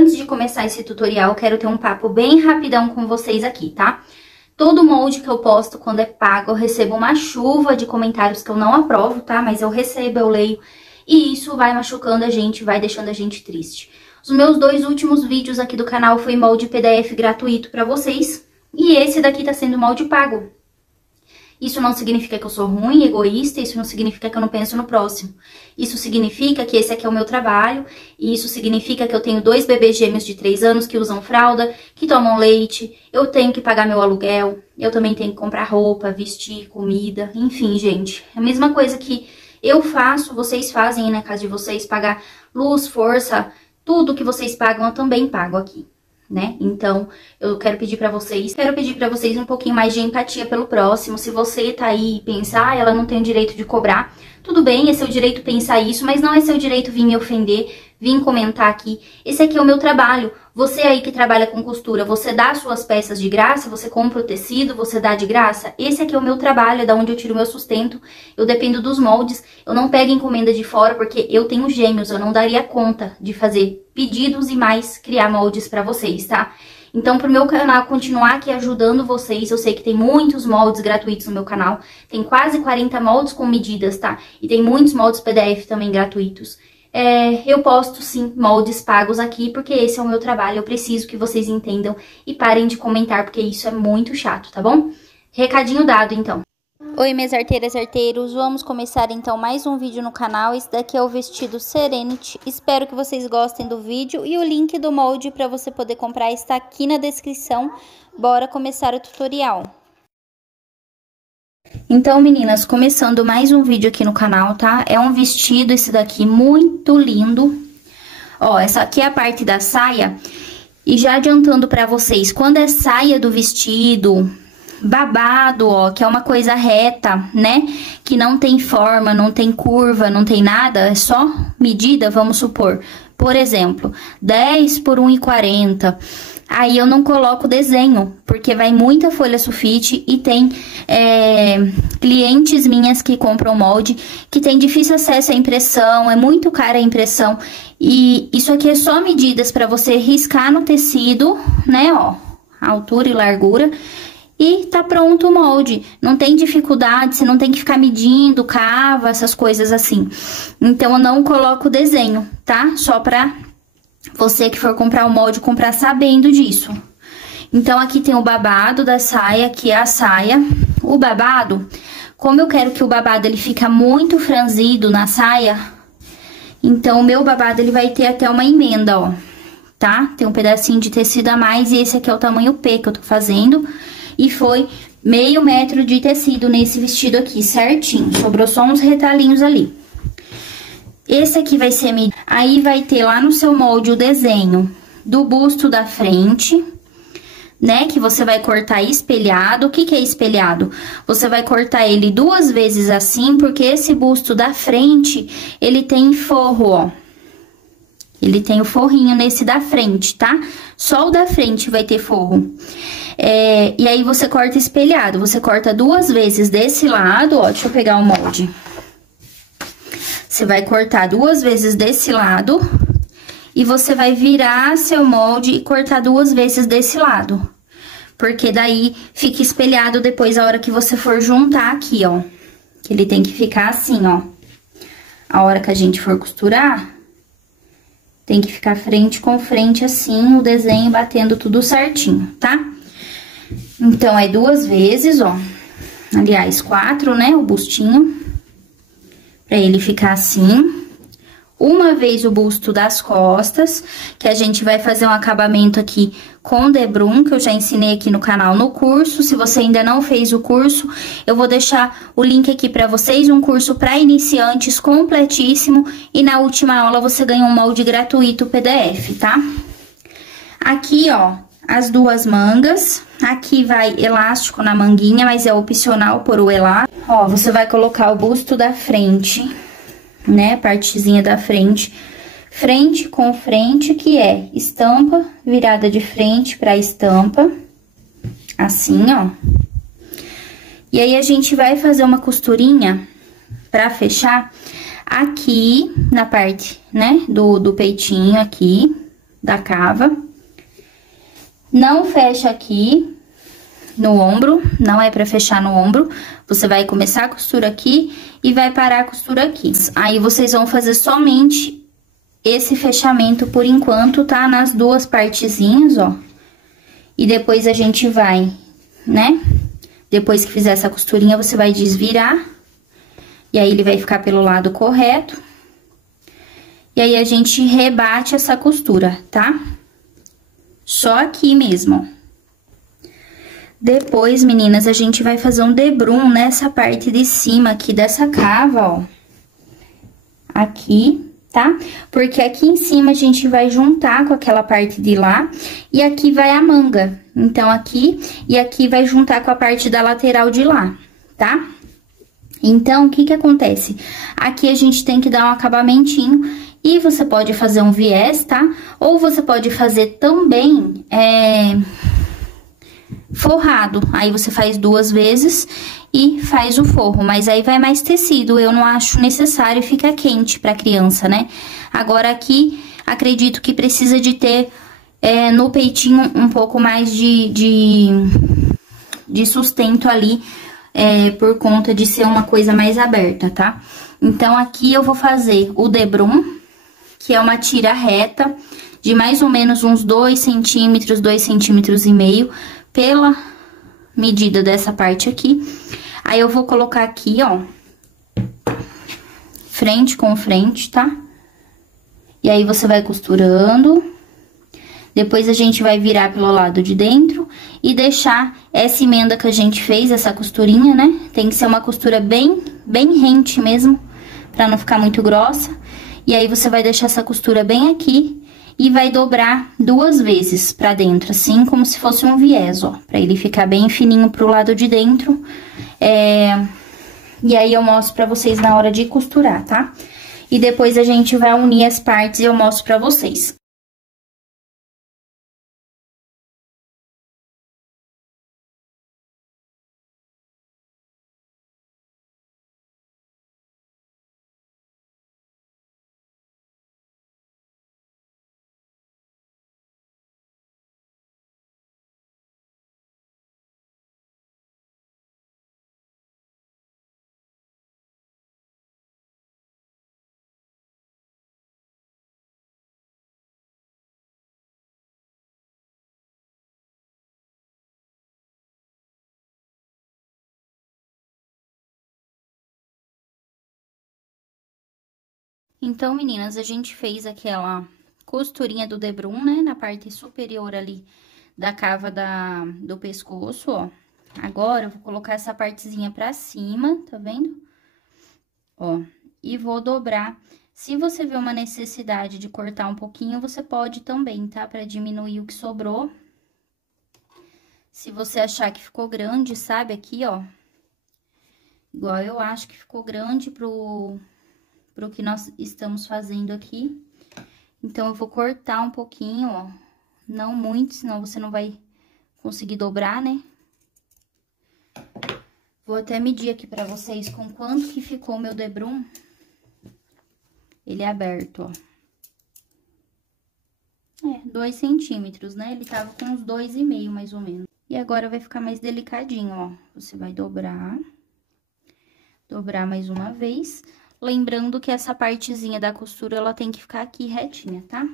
antes de começar esse tutorial, quero ter um papo bem rapidão com vocês aqui, tá? Todo molde que eu posto, quando é pago, eu recebo uma chuva de comentários que eu não aprovo, tá? Mas eu recebo, eu leio, e isso vai machucando a gente, vai deixando a gente triste. Os meus 2 últimos vídeos aqui do canal foi molde PDF gratuito pra vocês, e esse daqui tá sendo molde pago. Isso não significa que eu sou ruim, egoísta, isso não significa que eu não penso no próximo. Isso significa que esse aqui é o meu trabalho, e isso significa que eu tenho 2 bebês gêmeos de 3 anos que usam fralda, que tomam leite, eu tenho que pagar meu aluguel, eu também tenho que comprar roupa, vestir, comida, enfim, gente. É a mesma coisa que eu faço, vocês fazem aí na casa de vocês, pagar luz, força, tudo que vocês pagam eu também pago aqui, né? Então, eu quero pedir pra vocês um pouquinho mais de empatia pelo próximo. Se você tá aí e pensa, ah, ela não tem o direito de cobrar, tudo bem, é seu direito pensar isso, mas não é seu direito vir me ofender, vir comentar aqui. Esse aqui é o meu trabalho. Você aí que trabalha com costura, você dá suas peças de graça, você compra o tecido, você dá de graça. Esse aqui é o meu trabalho, é da onde eu tiro meu sustento. Eu dependo dos moldes, eu não pego encomenda de fora porque eu tenho gêmeos, eu não daria conta de fazer pedidos e mais criar moldes pra vocês, tá? Então, pro meu canal continuar aqui ajudando vocês, eu sei que tem muitos moldes gratuitos no meu canal, tem quase 40 moldes com medidas, tá? E tem muitos moldes PDF também gratuitos. Eu posto sim moldes pagos aqui, porque esse é o meu trabalho, eu preciso que vocês entendam e parem de comentar, porque isso é muito chato, tá bom? Recadinho dado, então. Oi, minhas arteiras e arteiros, vamos começar então mais um vídeo no canal. Esse daqui é o vestido Serenity, espero que vocês gostem do vídeo e o link do molde para você poder comprar está aqui na descrição. Bora começar o tutorial. Então, meninas, começando mais um vídeo aqui no canal, tá? É um vestido esse daqui muito lindo. Ó, essa aqui é a parte da saia. E já adiantando pra vocês, quando é saia do vestido, babado, ó, que é uma coisa reta, né? Que não tem forma, não tem curva, não tem nada, é só medida, vamos supor. Por exemplo, 10 por 1,40. Aí eu não coloco desenho, porque vai muita folha sulfite e tem clientes minhas que compram molde, que tem difícil acesso à impressão, é muito cara a impressão. E isso aqui é só medidas para você riscar no tecido, né, ó, altura e largura. E tá pronto o molde, não tem dificuldade, você não tem que ficar medindo, cava, essas coisas assim. Então, eu não coloco desenho, tá? Só pra você que for comprar o molde, comprar sabendo disso. Então, aqui tem o babado da saia, aqui é a saia. O babado, como eu quero que o babado ele fica muito franzido na saia, então, o meu babado ele vai ter até uma emenda, ó, tá? Tem um pedacinho de tecido a mais e esse aqui é o tamanho P que eu tô fazendo. E foi meio metro de tecido nesse vestido aqui, certinho. Sobrou só uns retalhinhos ali. Esse aqui vai ser... Aí vai ter lá no seu molde o desenho do busto da frente, né? Que você vai cortar espelhado. O que que é espelhado? Você vai cortar ele 2 vezes assim, porque esse busto da frente, ele tem forro, ó. Ele tem o forrinho nesse da frente, tá? Só o da frente vai ter forro. E aí, você corta espelhado. Você corta 2 vezes desse lado, ó. Deixa eu pegar o molde. Você vai cortar 2 vezes desse lado. E você vai virar seu molde e cortar 2 vezes desse lado. Porque daí, fica espelhado depois, a hora que você for juntar aqui, ó. Que ele tem que ficar assim, ó. A hora que a gente for costurar... Tem que ficar frente com frente assim, o desenho batendo tudo certinho, tá? Então, é 2 vezes, ó. Aliás, 4, né? O bustinho. Pra ele ficar assim. Uma vez o busto das costas, que a gente vai fazer um acabamento aqui com debrum, que eu já ensinei aqui no canal no curso. Se você ainda não fez o curso, eu vou deixar o link aqui pra vocês, um curso pra iniciantes completíssimo. E na última aula você ganha um molde gratuito PDF, tá? Aqui, ó, as 2 mangas. Aqui vai elástico na manguinha, mas é opcional pôr o elástico. Ó, você vai colocar o busto da frente, né, partezinha da frente, frente com frente, que é estampa, virada de frente pra estampa, assim, ó. E aí, a gente vai fazer uma costurinha pra fechar aqui na parte, né, do peitinho aqui, da cava. Não fecha aqui no ombro, não é pra fechar no ombro. Você vai começar a costura aqui e vai parar a costura aqui. Aí, vocês vão fazer somente esse fechamento por enquanto, tá? Nas duas partezinhas, ó. E depois a gente vai, né? Depois que fizer essa costurinha, você vai desvirar. E aí, ele vai ficar pelo lado correto. E aí, a gente rebate essa costura, tá? Só aqui mesmo, ó. Depois, meninas, a gente vai fazer um debrum nessa parte de cima aqui dessa cava, ó. Aqui, tá? Porque aqui em cima a gente vai juntar com aquela parte de lá e aqui vai a manga. Então, aqui e aqui vai juntar com a parte da lateral de lá, tá? Então, o que que acontece? Aqui a gente tem que dar um acabamentinho e você pode fazer um viés, tá? Ou você pode fazer também, forrado. Aí, você faz 2 vezes e faz o forro, mas aí vai mais tecido, eu não acho necessário e fica quente pra criança, né? Agora, aqui, acredito que precisa de ter no peitinho um pouco mais de sustento ali, por conta de ser uma coisa mais aberta, tá? Então, aqui eu vou fazer o debrum, que é uma tira reta de mais ou menos uns 2 centímetros, 2,5 centímetros, pela medida dessa parte aqui. Aí, eu vou colocar aqui, ó, frente com frente, tá? E aí, você vai costurando. Depois, a gente vai virar pelo lado de dentro e deixar essa emenda que a gente fez, essa costurinha, né? Tem que ser uma costura bem rente mesmo, pra não ficar muito grossa. E aí, você vai deixar essa costura bem aqui e vai dobrar 2 vezes pra dentro, assim, como se fosse um viés, ó. Pra ele ficar bem fininho pro lado de dentro. E aí, eu mostro pra vocês na hora de costurar, tá? E depois, a gente vai unir as partes e eu mostro pra vocês. Então, meninas, a gente fez aquela costurinha do debrum, né, na parte superior ali da cava do pescoço, ó. Agora, eu vou colocar essa partezinha pra cima, tá vendo? Ó, e vou dobrar. Se você vê uma necessidade de cortar um pouquinho, você pode também, tá? Pra diminuir o que sobrou. Se você achar que ficou grande, sabe, aqui, ó. Igual eu acho que ficou grande pro que nós estamos fazendo aqui. Então, eu vou cortar um pouquinho, ó. Não muito, senão você não vai conseguir dobrar, né? Vou até medir aqui pra vocês com quanto que ficou o meu debrum. Ele é aberto, ó. 2 centímetros, né? Ele tava com uns 2,5, mais ou menos. E agora, vai ficar mais delicadinho, ó. Você vai dobrar mais uma vez. Lembrando que essa partezinha da costura, ela tem que ficar aqui retinha, tá?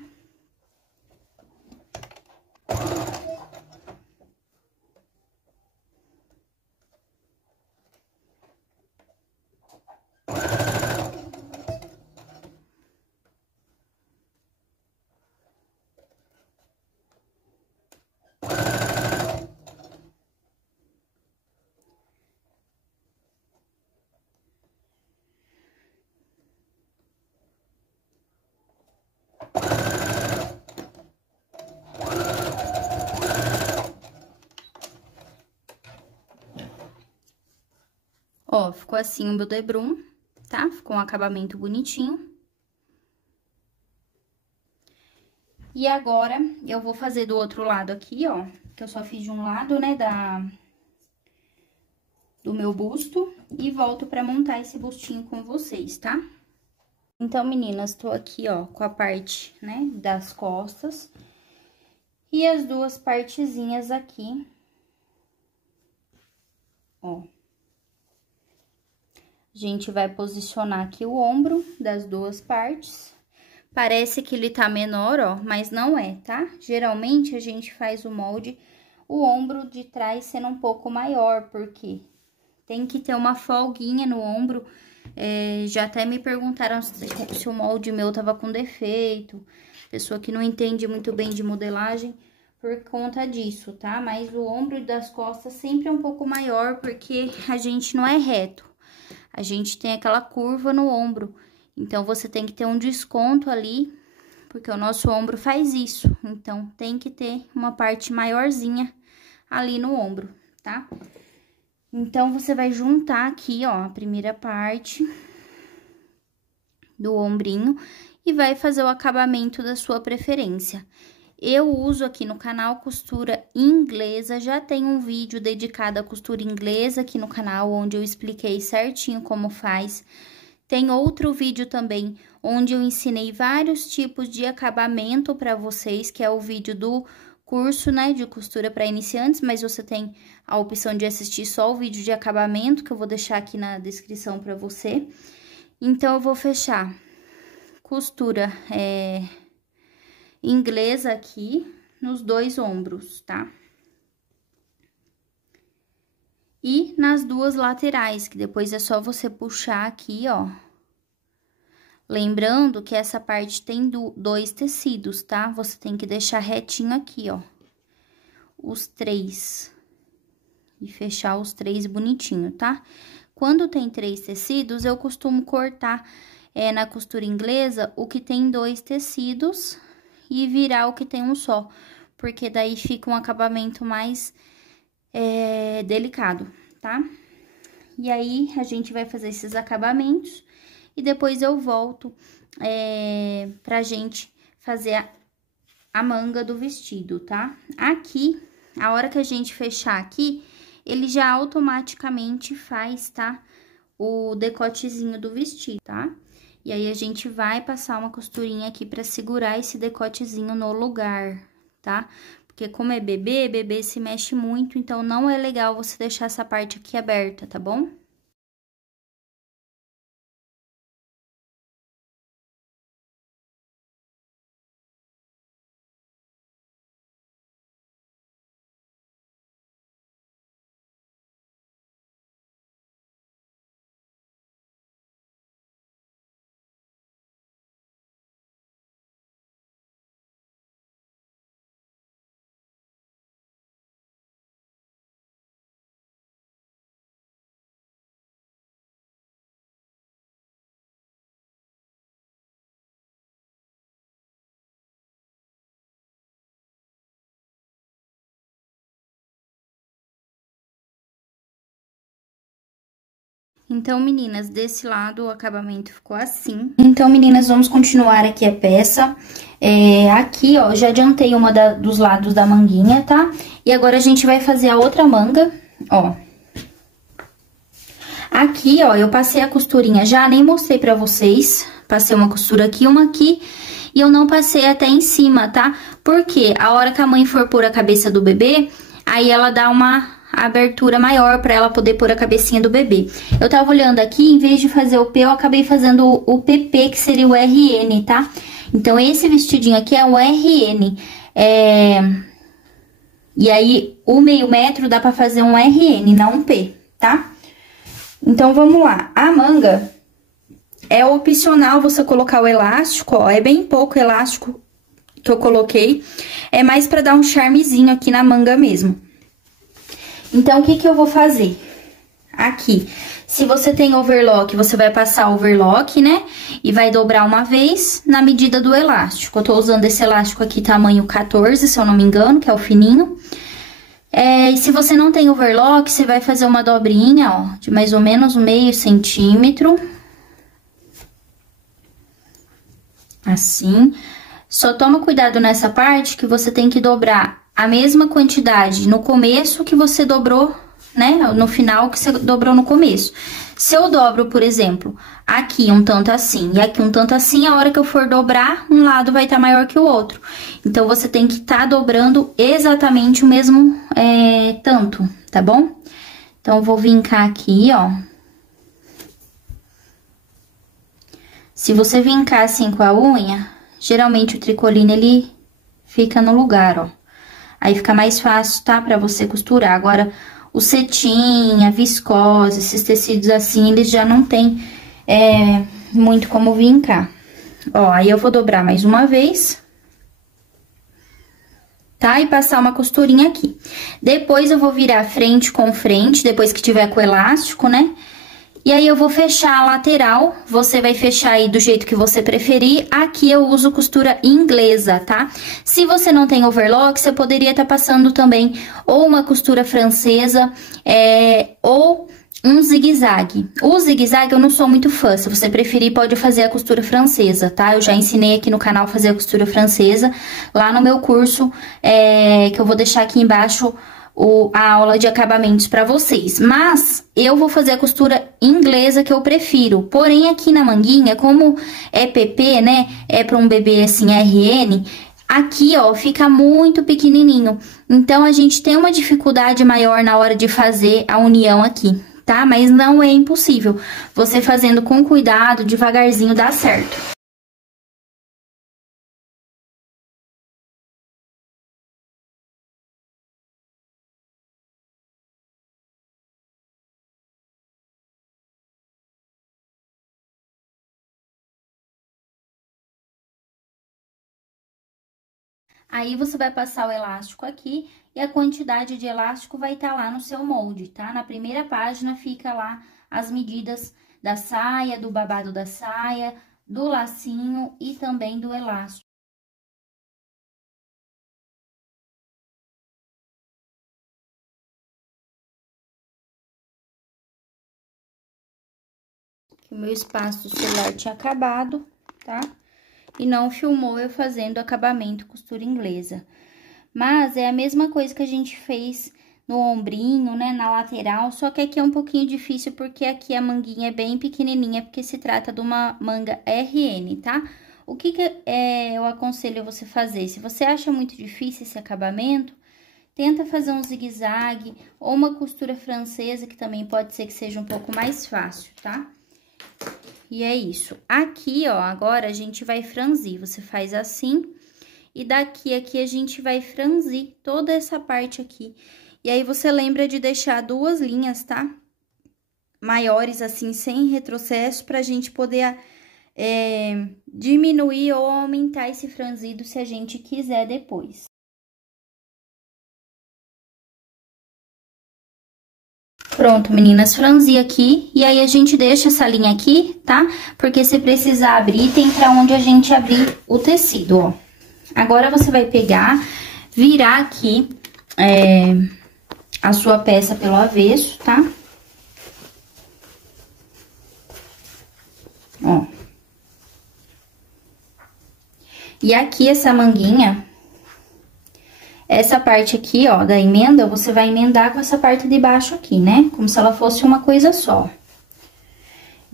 Ó, ficou assim o meu debrum, tá? Ficou um acabamento bonitinho. E agora, eu vou fazer do outro lado aqui, ó, que eu só fiz de um lado, né, do meu busto, e volto pra montar esse bustinho com vocês, tá? Então, meninas, tô aqui, ó, com a parte, né, das costas e as duas partezinhas aqui, ó. A gente vai posicionar aqui o ombro das duas partes. Parece que ele tá menor, ó, mas não é, tá? Geralmente, a gente faz o molde, o ombro de trás sendo um pouco maior, porque tem que ter uma folguinha no ombro. Já até me perguntaram se o molde meu tava com defeito, pessoa que não entende muito bem de modelagem por conta disso, tá? Mas o ombro das costas sempre é um pouco maior, porque a gente não é reto, a gente tem aquela curva no ombro, então você tem que ter um desconto ali, porque o nosso ombro faz isso, então tem que ter uma parte maiorzinha ali no ombro, tá? Então, você vai juntar aqui, ó, a primeira parte do ombrinho e vai fazer o acabamento da sua preferência. Eu uso aqui no canal costura inglesa, já tem um vídeo dedicado à costura inglesa aqui no canal, onde eu expliquei certinho como faz. Tem outro vídeo também, onde eu ensinei vários tipos de acabamento para vocês, que é o vídeo do curso, né, de costura para iniciantes, mas você tem a opção de assistir só o vídeo de acabamento, que eu vou deixar aqui na descrição para você. Então, eu vou fechar costura inglesa aqui nos dois ombros, tá? E nas duas laterais, que depois é só você puxar aqui, ó. Lembrando que essa parte tem dois tecidos, tá? Você tem que deixar retinho aqui, ó. Os três. E fechar os três bonitinho, tá? Quando tem 3 tecidos, eu costumo cortar na costura inglesa o que tem 2 tecidos e virar o que tem um só. Porque daí fica um acabamento mais delicado, tá? E aí, a gente vai fazer esses acabamentos. E depois eu volto pra gente fazer a manga do vestido, tá? Aqui, a hora que a gente fechar aqui, ele já automaticamente faz, tá? O decotezinho do vestido, tá? E aí, a gente vai passar uma costurinha aqui pra segurar esse decotezinho no lugar, tá? Porque como é bebê se mexe muito, então não é legal você deixar essa parte aqui aberta, tá bom? Então, meninas, desse lado o acabamento ficou assim. Então, meninas, vamos continuar aqui a peça. Aqui, ó, já adiantei uma dos lados da manguinha, tá? E agora a gente vai fazer a outra manga, ó. Aqui, ó, eu passei a costurinha, já nem mostrei pra vocês. Passei uma costura aqui, uma aqui. E eu não passei até em cima, tá? Porque a hora que a mãe for pôr a cabeça do bebê, aí ela dá uma abertura maior pra ela poder pôr a cabecinha do bebê. Eu tava olhando aqui, em vez de fazer o P, eu acabei fazendo o PP, que seria o RN, tá? Então, esse vestidinho aqui é o RN. E aí, o meio metro dá pra fazer um RN, não um P, tá? Então, vamos lá. A manga é opcional você colocar o elástico, ó. É bem pouco elástico que eu coloquei. É mais pra dar um charmezinho aqui na manga mesmo. Então, o que que eu vou fazer? Aqui, se você tem overlock, você vai passar overlock, né? E vai dobrar uma vez na medida do elástico. Eu tô usando esse elástico aqui tamanho 14, se eu não me engano, que é o fininho. E se você não tem overlock, você vai fazer uma dobrinha, ó, de mais ou menos meio centímetro. Assim. Só toma cuidado nessa parte que você tem que dobrar a mesma quantidade no começo que você dobrou né, no final que você dobrou no começo. Se eu dobro, por exemplo, aqui um tanto assim e aqui um tanto assim, a hora que eu for dobrar, um lado vai estar maior que o outro. Então, você tem que estar dobrando exatamente o mesmo tanto, tá bom? Então, eu vou vincar aqui, ó. Se você vincar assim com a unha, geralmente o tricoline, ele fica no lugar, ó. Aí fica mais fácil, tá? Pra você costurar. Agora, o cetim, a viscose, esses tecidos assim, eles já não tem muito como vincar. Ó, aí eu vou dobrar mais uma vez, tá? E passar uma costurinha aqui. Depois, eu vou virar frente com frente, depois que tiver com o elástico, né? E aí, eu vou fechar a lateral, você vai fechar aí do jeito que você preferir. Aqui eu uso costura inglesa, tá? Se você não tem overlock, você poderia estar passando também ou uma costura francesa, ou um zigue-zague. O zigue-zague eu não sou muito fã, se você preferir pode fazer a costura francesa, tá? Eu já ensinei aqui no canal a fazer a costura francesa, lá no meu curso, que eu vou deixar aqui embaixo a aula de acabamentos para vocês. Mas eu vou fazer a costura inglesa que eu prefiro. Porém, aqui na manguinha, como é PP, né? É para um bebê assim, RN, aqui, ó, fica muito pequenininho. Então, a gente tem uma dificuldade maior na hora de fazer a união aqui, tá? Mas não é impossível. Você fazendo com cuidado, devagarzinho, dá certo. Aí, você vai passar o elástico aqui e a quantidade de elástico vai estar lá no seu molde, tá? Na primeira página fica lá as medidas da saia, do babado da saia, do lacinho e também do elástico. Que o meu espaço do celular tinha acabado, tá? E não filmou eu fazendo acabamento costura inglesa. Mas é a mesma coisa que a gente fez no ombrinho, né, na lateral, só que aqui é um pouquinho difícil porque aqui a manguinha é bem pequenininha, porque se trata de uma manga RN, tá? O que eu aconselho você fazer? Se você acha muito difícil esse acabamento, tenta fazer um zigue-zague ou uma costura francesa, que também pode ser que seja um pouco mais fácil, tá? E é isso. Aqui, ó, agora a gente vai franzir. Você faz assim, e daqui aqui a gente vai franzir toda essa parte aqui. E aí, você lembra de deixar duas linhas, tá? Maiores, assim, sem retrocesso, pra gente poder diminuir ou aumentar esse franzido se a gente quiser depois. Pronto, meninas, franzi aqui, e aí a gente deixa essa linha aqui, tá? Porque se precisar abrir, tem pra onde a gente abrir o tecido, ó. Agora, você vai pegar, virar aqui a sua peça pelo avesso, tá? Ó. E aqui, essa manguinha, essa parte aqui, ó, da emenda, você vai emendar com essa parte de baixo aqui, né? Como se ela fosse uma coisa só.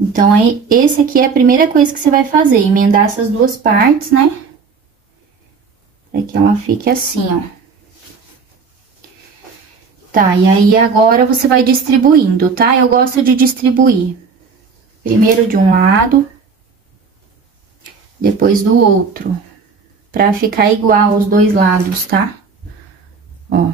Então, aí, esse aqui é a primeira coisa que você vai fazer, emendar essas duas partes, né? Pra que ela fique assim, ó. Tá, e aí agora você vai distribuindo, tá? Eu gosto de distribuir primeiro de um lado, depois do outro, pra ficar igual os dois lados, tá? Ó.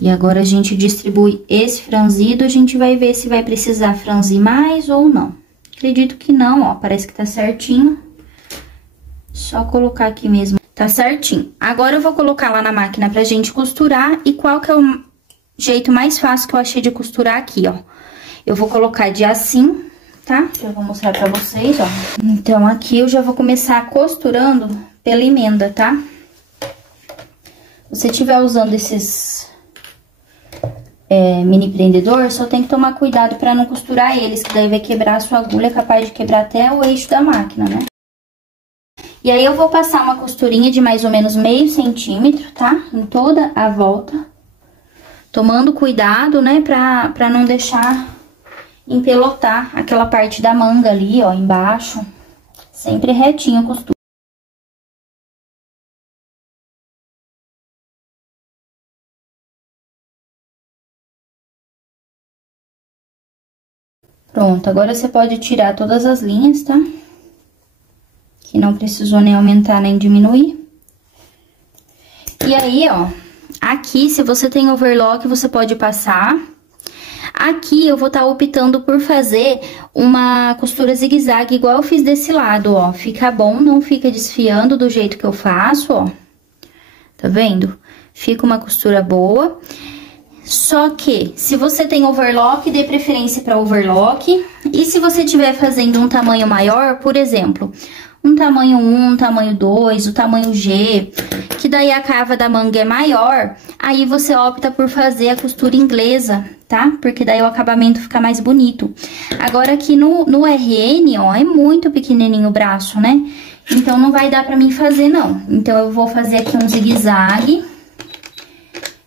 E agora a gente distribui esse franzido, a gente vai ver se vai precisar franzir mais ou não. Acredito que não, ó, parece que tá certinho. Só colocar aqui mesmo. Tá certinho. Agora, eu vou colocar lá na máquina pra gente costurar. E qual que é o jeito mais fácil que eu achei de costurar aqui, ó. Eu vou colocar de assim, tá? Eu vou mostrar pra vocês, ó. Então, aqui eu já vou começar costurando pela emenda, tá? Se você estiver usando esses mini prendedor, só tem que tomar cuidado pra não costurar eles, que daí vai quebrar a sua agulha, é capaz de quebrar até o eixo da máquina, né? E aí, eu vou passar uma costurinha de mais ou menos meio centímetro, tá? Em toda a volta tomando cuidado, né, pra não deixar empelotar aquela parte da manga ali, ó, embaixo. Sempre retinho a costura. Pronto, agora você pode tirar todas as linhas, tá? Que não precisou nem aumentar nem diminuir. E aí, ó, aqui, se você tem overlock, você pode passar. Aqui, eu vou estar optando por fazer uma costura zigue-zague, igual eu fiz desse lado, ó. Fica bom, não fica desfiando do jeito que eu faço, ó. Tá vendo? Fica uma costura boa. Só que, se você tem overlock, dê preferência para overlock. E se você estiver fazendo um tamanho maior, por exemplo, um tamanho 1, um tamanho 2, o tamanho G, que daí a cava da manga é maior, aí você opta por fazer a costura inglesa, tá? Porque daí o acabamento fica mais bonito. Agora aqui no RN, ó, é muito pequenininho o braço, né? Então não vai dar pra mim fazer, não. Então eu vou fazer aqui um zigue-zague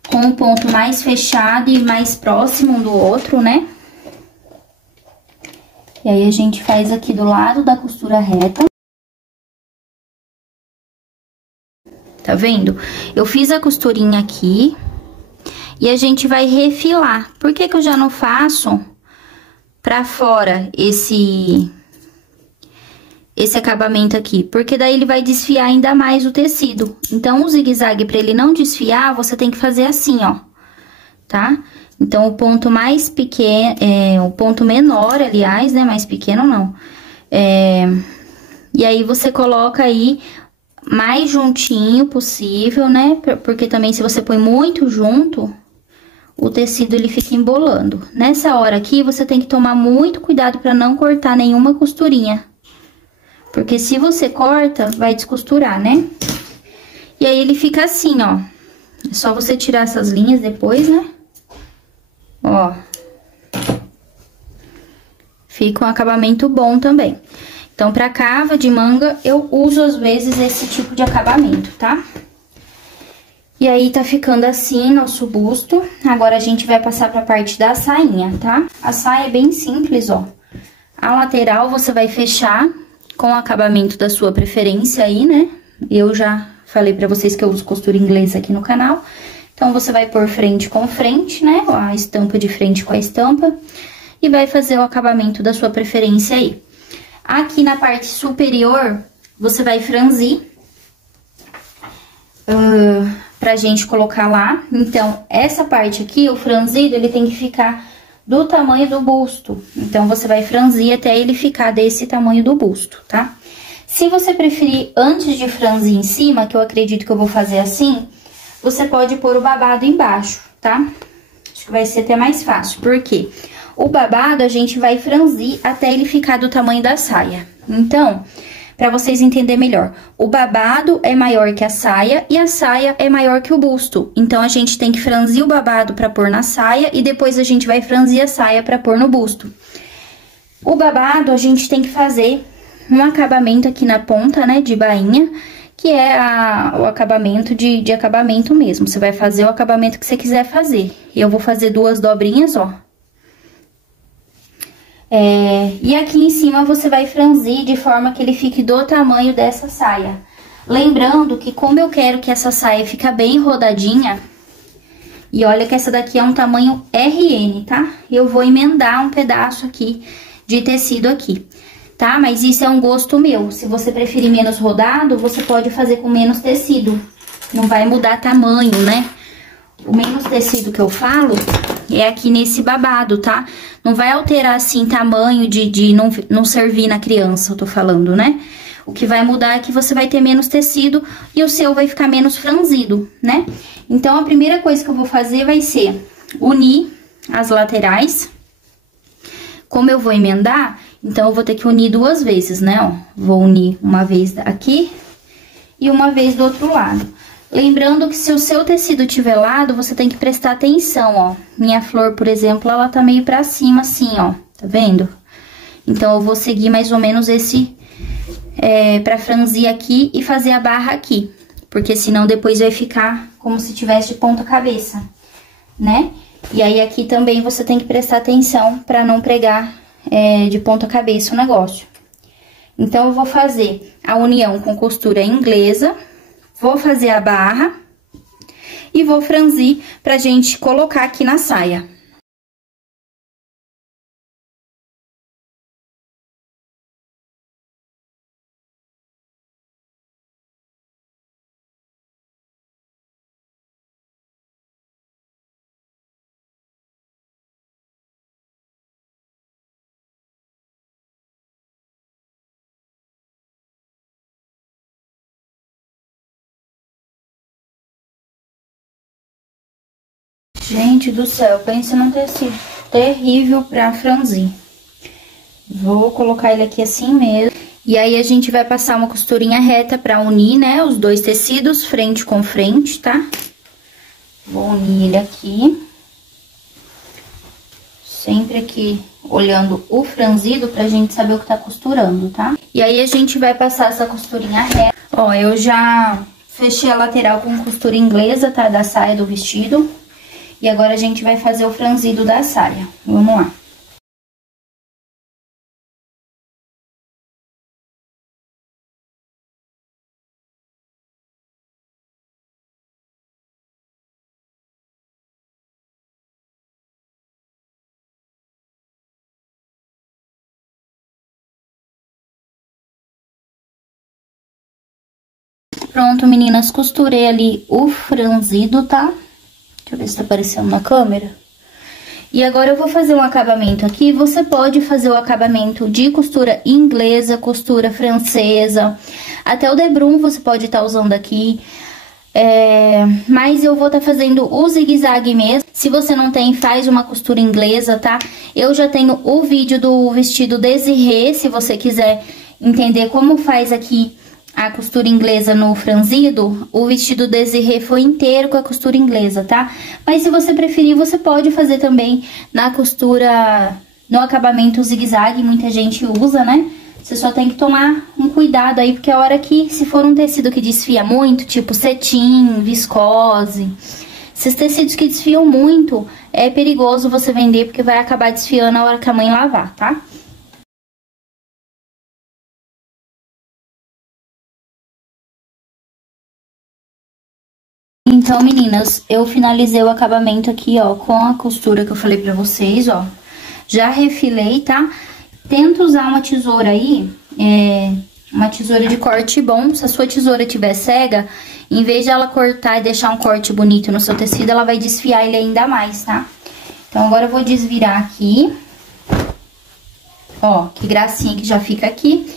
com um ponto mais fechado e mais próximo um do outro, né? E aí a gente faz aqui do lado da costura reta. Tá vendo? Eu fiz a costurinha aqui e a gente vai refilar. Por que que eu já não faço pra fora esse acabamento aqui? Porque daí ele vai desfiar ainda mais o tecido. Então, o zigue-zague, pra ele não desfiar, você tem que fazer assim, ó, tá? Então, o ponto mais pequeno, o ponto menor, aliás, né, mais pequeno não. E aí, você coloca aí mais juntinho possível, né? Porque também se você põe muito junto, o tecido ele fica embolando. Nessa hora aqui, você tem que tomar muito cuidado pra não cortar nenhuma costurinha. Porque se você corta, vai descosturar, né? E aí, ele fica assim, ó. É só você tirar essas linhas depois, né? Ó. Fica um acabamento bom também. Então, pra cava de manga, eu uso, às vezes, esse tipo de acabamento, tá? E aí, tá ficando assim nosso busto. Agora, a gente vai passar pra parte da sainha, tá? A saia é bem simples, ó. A lateral, você vai fechar com o acabamento da sua preferência aí, né? Eu já falei pra vocês que eu uso costura inglesa aqui no canal. Então, você vai pôr frente com frente, né? A estampa de frente com a estampa. E vai fazer o acabamento da sua preferência aí. Aqui na parte superior, você vai franzir pra gente colocar lá. Então, essa parte aqui, o franzido, ele tem que ficar do tamanho do busto. Então, você vai franzir até ele ficar desse tamanho do busto, tá? Se você preferir, antes de franzir em cima, que eu acredito que eu vou fazer assim, você pode pôr o babado embaixo, tá? Acho que vai ser até mais fácil. Por quê? O babado, a gente vai franzir até ele ficar do tamanho da saia. Então, pra vocês entenderem melhor, o babado é maior que a saia e a saia é maior que o busto. Então, a gente tem que franzir o babado pra pôr na saia e depois a gente vai franzir a saia pra pôr no busto. O babado, a gente tem que fazer um acabamento aqui na ponta, né, de bainha, que é o acabamento de acabamento mesmo. Você vai fazer o acabamento que você quiser fazer. Eu vou fazer 2 dobrinhas, ó. E aqui em cima você vai franzir de forma que ele fique do tamanho dessa saia. Lembrando que como eu quero que essa saia fique bem rodadinha, e olha que essa daqui é um tamanho RN, tá? Eu vou emendar um pedaço aqui de tecido aqui, tá? Mas isso é um gosto meu. Se você preferir menos rodado, você pode fazer com menos tecido. Não vai mudar tamanho, né? O menos tecido que eu falo é aqui nesse babado, tá? Não vai alterar, assim, tamanho de não servir na criança, eu tô falando, né? O que vai mudar é que você vai ter menos tecido e o seu vai ficar menos franzido, né? Então, a primeira coisa que eu vou fazer vai ser unir as laterais. Como eu vou emendar, então, eu vou ter que unir 2 vezes, né, ó? Vou unir uma vez aqui e uma vez do outro lado. Lembrando que se o seu tecido tiver lado, você tem que prestar atenção, ó. Minha flor, por exemplo, ela tá meio pra cima, assim, ó. Tá vendo? Então, eu vou seguir mais ou menos esse... pra franzir aqui e fazer a barra aqui. Porque senão depois vai ficar como se tivesse de ponta cabeça. né? E aí, aqui também você tem que prestar atenção pra não pregar de ponta cabeça o negócio. Então, eu vou fazer a união com costura inglesa, vou fazer a barra e vou franzir pra gente colocar aqui na saia. Gente do céu, pensa num tecido terrível pra franzir. Vou colocar ele aqui assim mesmo. E aí, a gente vai passar uma costurinha reta pra unir, né, os dois tecidos, frente com frente, tá? Vou unir ele aqui. Sempre aqui, olhando o franzido pra gente saber o que tá costurando, tá? E aí, a gente vai passar essa costurinha reta. Ó, eu já fechei a lateral com costura inglesa, tá? Da saia do vestido. E agora, a gente vai fazer o franzido da saia. Vamos lá. Pronto, meninas, costurei ali o franzido, tá? Deixa eu ver se tá aparecendo na câmera. E agora, eu vou fazer um acabamento aqui. Você pode fazer o acabamento de costura inglesa, costura francesa. Até o debrum você pode estar usando aqui. Mas eu vou estar fazendo o zigue-zague mesmo. Se você não tem, faz uma costura inglesa, tá? Eu já tenho o vídeo do vestido Desirê, se você quiser entender como faz aqui a costura inglesa no franzido. O vestido Desirê foi inteiro com a costura inglesa, tá? Mas se você preferir, você pode fazer também na costura, no acabamento zigue-zague, muita gente usa, né? Você só tem que tomar um cuidado aí, porque a hora que, se for um tecido que desfia muito, tipo cetim, viscose, esses tecidos que desfiam muito, é perigoso você vender, porque vai acabar desfiando a hora que a mãe lavar, tá? Então, meninas, eu finalizei o acabamento aqui, ó, com a costura que eu falei pra vocês, ó. Já refilei, tá? Tenta usar uma tesoura aí, uma tesoura de corte bom. Se a sua tesoura estiver cega, em vez de ela cortar e deixar um corte bonito no seu tecido, ela vai desfiar ele ainda mais, tá? Então, agora eu vou desvirar aqui. Ó, que gracinha que já fica aqui.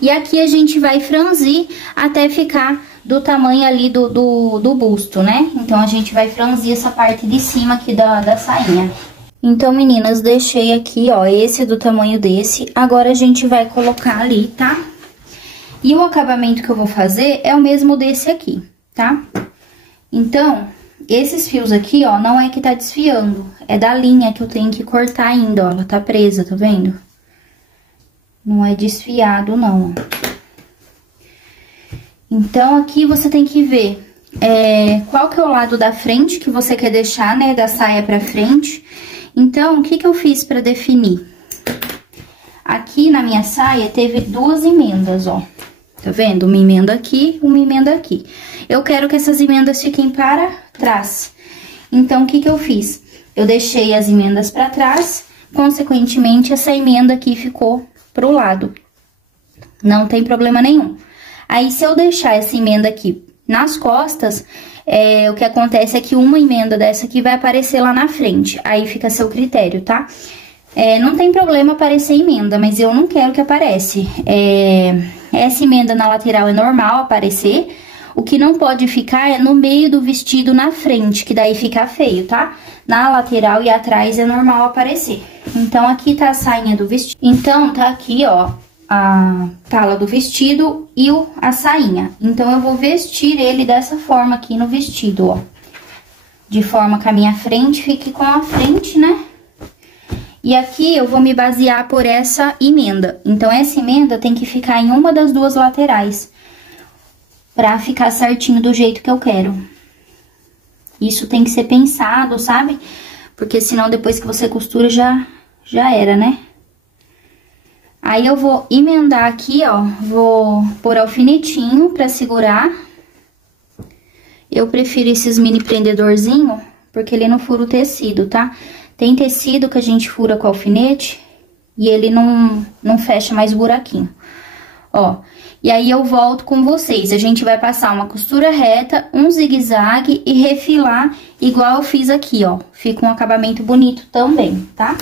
E aqui a gente vai franzir até ficar do tamanho ali do busto, né? Então, a gente vai franzir essa parte de cima aqui da sainha. Então, meninas, deixei aqui, ó, esse do tamanho desse. Agora, a gente vai colocar ali, tá? E o acabamento que eu vou fazer é o mesmo desse aqui, tá? Então, esses fios aqui, ó, não é que tá desfiando. É da linha que eu tenho que cortar ainda, ó. Ela tá presa, tá vendo? Não é desfiado, não. Então, aqui você tem que ver qual que é o lado da frente que você quer deixar, né, da saia pra frente. Então, o que que eu fiz pra definir? Aqui na minha saia teve duas emendas, ó. Tá vendo? Uma emenda aqui, uma emenda aqui. Eu quero que essas emendas fiquem para trás. Então, o que que eu fiz? Eu deixei as emendas pra trás, consequentemente, essa emenda aqui ficou pro lado. Não tem problema nenhum. Aí, se eu deixar essa emenda aqui nas costas, o que acontece é que uma emenda dessa aqui vai aparecer lá na frente. Aí, fica a seu critério, tá? Não tem problema aparecer emenda, mas eu não quero que apareça. Essa emenda na lateral é normal aparecer. O que não pode ficar é no meio do vestido na frente, que daí fica feio, tá? Na lateral e atrás é normal aparecer. Então, aqui tá a sainha do vestido. Então, tá aqui, ó, a tala do vestido e a sainha. Então, eu vou vestir ele dessa forma aqui no vestido, ó. De forma que a minha frente fique com a frente, né? E aqui eu vou me basear por essa emenda. Então, essa emenda tem que ficar em uma das duas laterais, pra ficar certinho do jeito que eu quero. Isso tem que ser pensado, sabe? Porque senão depois que você costura já era, né? Aí eu vou emendar aqui, ó, vou pôr alfinetinho pra segurar. Eu prefiro esses mini prendedorzinho, porque ele não fura o tecido, tá? Tem tecido que a gente fura com alfinete e ele não fecha mais o buraquinho. Ó, e aí eu volto com vocês. A gente vai passar uma costura reta, um zigue-zague e refilar igual eu fiz aqui, ó. Fica um acabamento bonito também, tá?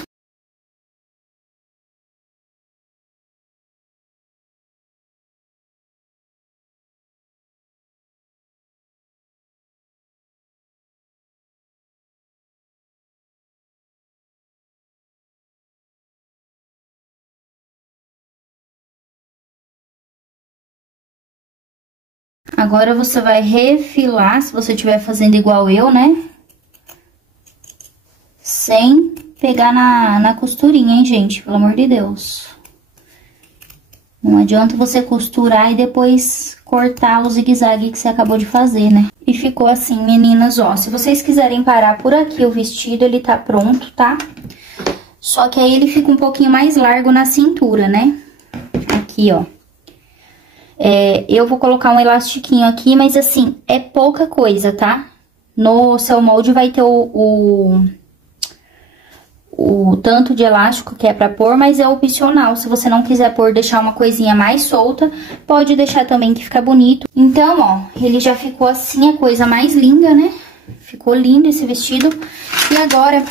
Agora, você vai refilar, se você estiver fazendo igual eu, né? Sem pegar na costurinha, hein, gente? Pelo amor de Deus. Não adianta você costurar e depois cortar o zigue-zague que você acabou de fazer, né? E ficou assim, meninas, ó. Se vocês quiserem parar por aqui o vestido, ele tá pronto, tá? Só que aí ele fica um pouquinho mais largo na cintura, né? Aqui, ó. Eu vou colocar um elastiquinho aqui, mas assim, é pouca coisa, tá? No seu molde vai ter o tanto de elástico que é pra pôr, mas é opcional. Se você não quiser pôr, deixar uma coisinha mais solta, pode deixar também que fica bonito. Então, ó, ele já ficou assim, a coisa mais linda, né? Ficou lindo esse vestido. E agora,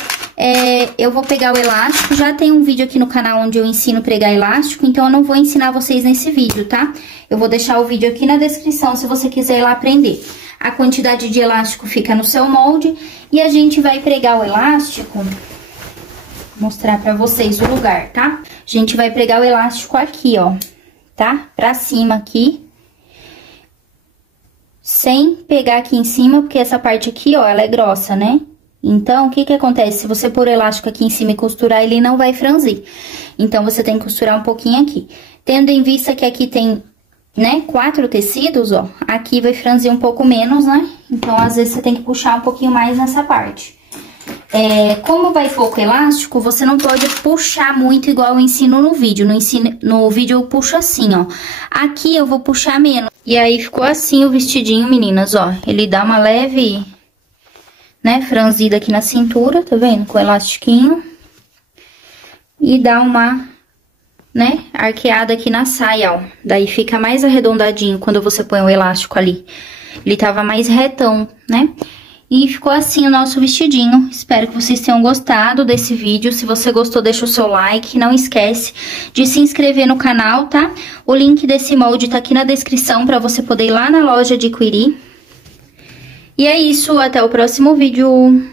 eu vou pegar o elástico. Já tem um vídeo aqui no canal onde eu ensino a pregar elástico, então eu não vou ensinar vocês nesse vídeo, tá? Eu vou deixar o vídeo aqui na descrição se você quiser ir lá aprender. A quantidade de elástico fica no seu molde e a gente vai pregar o elástico. Vou mostrar pra vocês o lugar, tá? A gente vai pregar o elástico aqui, ó, tá? Pra cima aqui. Sem pegar aqui em cima, porque essa parte aqui, ó, ela é grossa, né? Então, o que que acontece? Se você pôr o elástico aqui em cima e costurar, ele não vai franzir. Então, você tem que costurar um pouquinho aqui. Tendo em vista que aqui tem, né, 4 tecidos, ó, aqui vai franzir um pouco menos, né? Então, às vezes, você tem que puxar um pouquinho mais nessa parte. Como vai pouco elástico, você não pode puxar muito igual eu ensino no vídeo. No vídeo eu puxo assim, ó. Aqui eu vou puxar menos. E aí, ficou assim o vestidinho, meninas, ó. Ele dá uma leve, né, franzida aqui na cintura, tá vendo? Com o elastiquinho. E dá uma, né, arqueada aqui na saia, ó. Daí fica mais arredondadinho quando você põe o elástico ali. Ele tava mais retão, né? E ficou assim o nosso vestidinho. Espero que vocês tenham gostado desse vídeo. Se você gostou, deixa o seu like. Não esquece de se inscrever no canal, tá? O link desse molde tá aqui na descrição pra você poder ir lá na loja adquirir. E é isso, até o próximo vídeo.